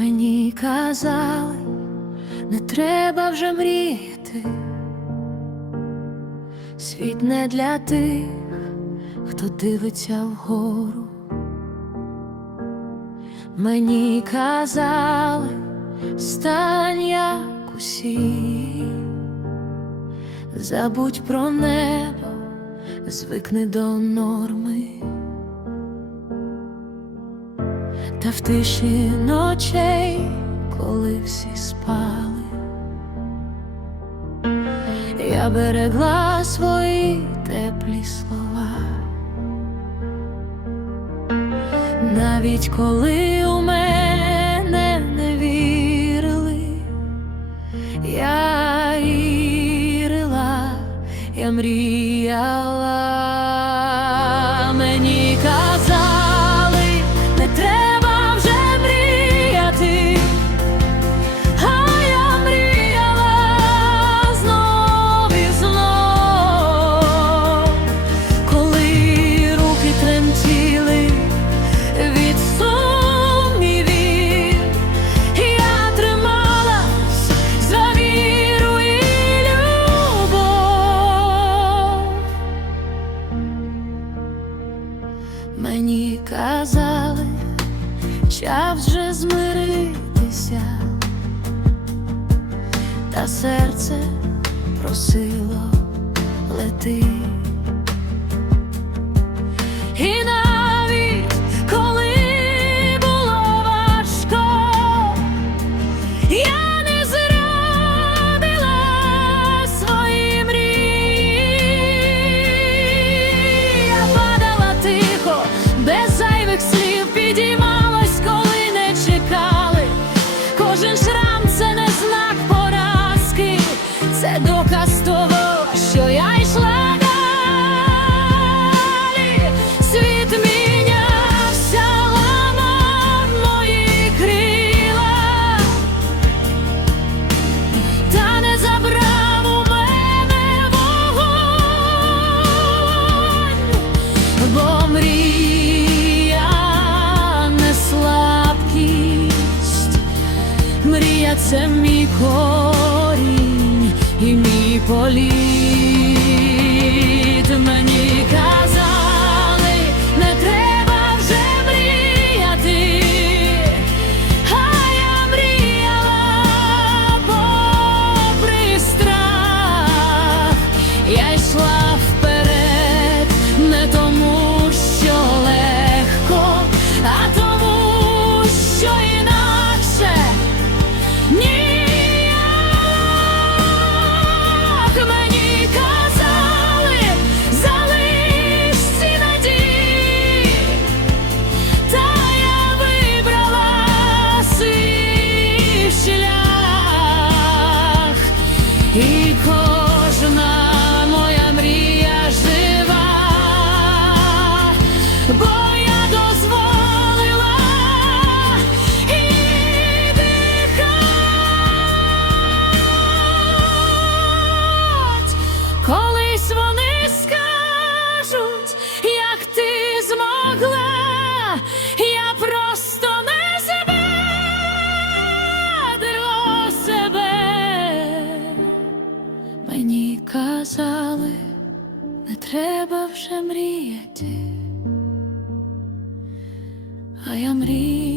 Мені казали, не треба вже мріяти, світ не для тих, хто дивиться вгору. Мені казали, стань як усі, забудь про небо, звикни до норми та в тиші ночей, коли всі спали, я берегла свої теплі слова, навіть коли у мене. мені казали, час вже змиритися, та серце просило лети. І на. кожен шрам. це мій корінь і мій політ. треба вже мріяти, а я мрію.